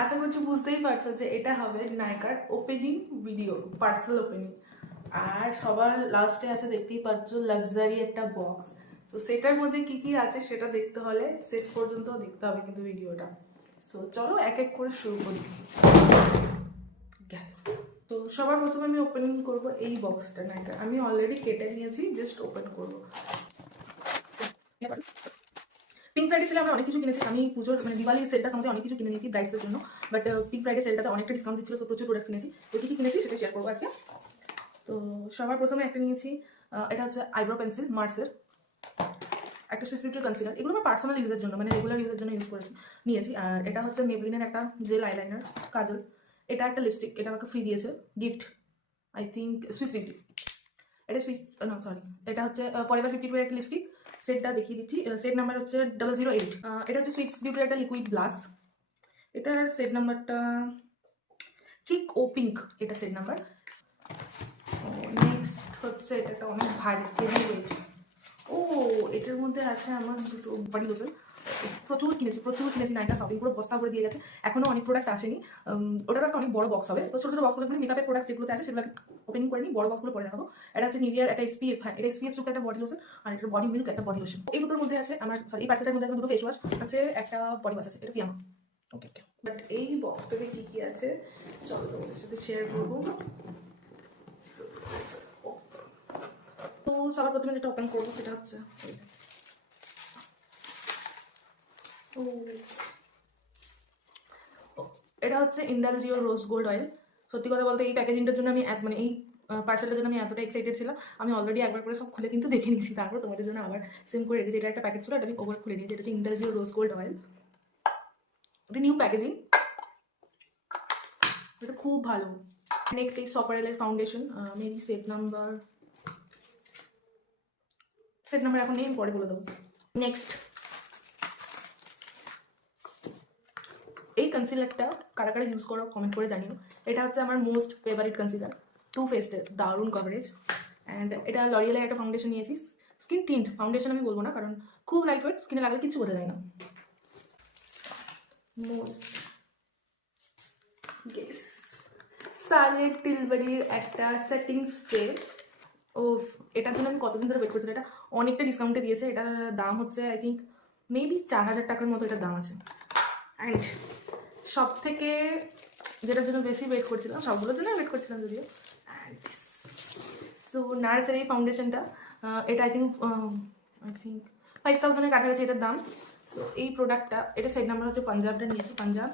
আশা করছি বুঝতেই পারছো যে এটা হবে নায়িকার ওপেনিং ভিডিও, পার্সেল ওপেনিং। আর সবার লাস্টে আছে দেখতেই পাচ্ছ লাক্সারি একটা বক্স। তো সেটার মধ্যে কি কি আছে সেটা দেখতে হলে শেষ পর্যন্ত দেখতে হবে কিন্তু ভিডিওটা। সো চলো এক এক করে শুরু করি। গেল। তো সবার প্রথমে আমি ওপেনিং করব এই বক্সটা নায়িকার। আমি অলরেডি কেটে নিয়েছি, জাস্ট ওপেন করবো। পিঙ্ক ফ্রাইডে সেলে আমরা অনেক কিছু কিনেছি। আমি পুজোর মানে দিওয়ালির সেলটার মধ্যে অনেক কিছু কিনে নিয়েছি ব্রাইডসের জন্য। বাট পিঙ্ক ফ্রাইডে সেলটাতে অনেকটা ডিসকাউন্ট দিচ্ছিল, সো প্রচুর প্রোডাক্ট কিনেছি। তো কী কী কিনেছি সেটা শেয়ার করবো আজকে। তো সবার প্রথমে একটা নিয়েছি, এটা হচ্ছে আইব্রো পেন্সিল মার্সের, একটা সুইস বিউটির কনসিলার। এগুলো আমার পার্সোনাল ইউজের জন্য, মানে রেগুলার ইউজের জন্য ইউজ করেছি, নিয়েছি। আর এটা হচ্ছে মেবলিনের একটা জেল আইলাইনার কাজল। এটা একটা লিপস্টিক, এটা আমাকে ফ্রি দিয়েছে gift, I think Swiss beauty. এটা সুইস, না সরি, এটা হচ্ছে ফরএভার 52 এর একটা লিপস্টিক। সেটটা দেখিয়ে দিচ্ছি, সেট নাম্বার হচ্ছে 008। এটা হচ্ছে সুইস বিউটির একটা লিকুইড ব্লাশ। এটার সেট নাম্বারটা চিক ও পিঙ্ক, এটা সেট নাম্বার। নেক্সট হচ্ছে এটা একটা অনেক ভারী হেভি ওয়েট। ও, এটার মধ্যে আছে আমার দুটো বডি লোশন। প্রচুর কিনেছি, নায়িকা শপিং পুরো বস্তা করে দিয়ে গেছে। এখনো অনেক প্রোডাক্ট আসেনি। ওটার একটা অনেক বড় বক্স হবে। তো ছোট ছোট বক্সগুলো মানে মেকআপের প্রোডাক্ট যেগুলোতে আছে সেগুলোকে ওপেনিং করে নিই, বড় বক্সগুলো পরে রাখবো। এটা হচ্ছে নিভিয়ার একটা এসপিএফ, হ্যাঁ এটা এসপিএফ যুক্ত একটা বডি লোশন, আর এটা বডি মিল্ক একটা বডি লোশন। এই দুটোর মধ্যে আছে আমার, সরি এই পার্সেলটার মধ্যে আছে দুটো ফেস ওয়াশ আছে, একটা বডি ওয়াশ আছে, এটা ফিয়ামা। ওকে ওকে। বাট এই বক্সটাতে কি কি আছে চলো তোমাদের সাথে শেয়ার করবো। তো সবার প্রথমে যেটা ওপেন করবো সেটা হচ্ছে এটা হচ্ছে ইন্ডালজিও রোজ গোল্ড অয়েল। সত্যি কথা বলতে এই প্যাকেজিংটার জন্য আমি মানে এই পার্সেলটার জন্য আমি এতটা এক্সাইটেড ছিলাম। আমি অলরেডি একবার করে সব খুলে কিন্তু দেখে নিয়েছি, তারপর তোমাদের জন্য আবার সেম করে রেখেছি। এটা একটা প্যাকেট ছিল, এটা আমি ওভার খুলে নিয়েছি। এটা হচ্ছে ইন্ডালজিও রোজ গোল্ড অয়েল, এটা নিউ প্যাকেজিং, এটা খুব ভালো। নেক্সট এই সপারেলের ফাউন্ডেশন, মেবি সেট নাম্বার এখন নেই, পরে বলে দেবো। নেক্সট এই কনসিলারটা কারা কারা ইউজ করো কমেন্ট করে জানিও। এটা হচ্ছে আমার মোস্ট ফেভারিট কনসিলার, টু ফেস্টের, দারুণ কভারেজ। অ্যান্ড এটা লরিয়েলের একটা ফাউন্ডেশন নিয়েছি, স্কিন টিন্ট ফাউন্ডেশন আমি বলবো না, কারণ খুব লাইট ওয়েট, স্কিনে লাগলে কিছু বোঝা যায় না। মোস্ট গেস সার্লেট টিলবারির একটা সেটিং স্প্রে। ও, এটার জন্য আমি কতদিন ধরে ওয়েট করছিলাম। এটা অনেকটা ডিসকাউন্টে দিয়েছে, এটার দাম হচ্ছে আই থিঙ্ক মেবি 4000 টাকার মতো এটার দাম আছে। অ্যান্ড সব থেকে যেটার জন্য বেশি ওয়েট করছিলাম, সবগুলোর জন্য ওয়েট করছিলাম যদিও, অ্যান্ড সো নার্সের এই ফাউন্ডেশনটা, এটা আই থিঙ্ক 5000-এর কাছাকাছি এটার দাম। সো এই প্রোডাক্টটা, এটা সেট নাম্বার হচ্ছে পাঞ্জাবটা নিয়েছি, পাঞ্জাব।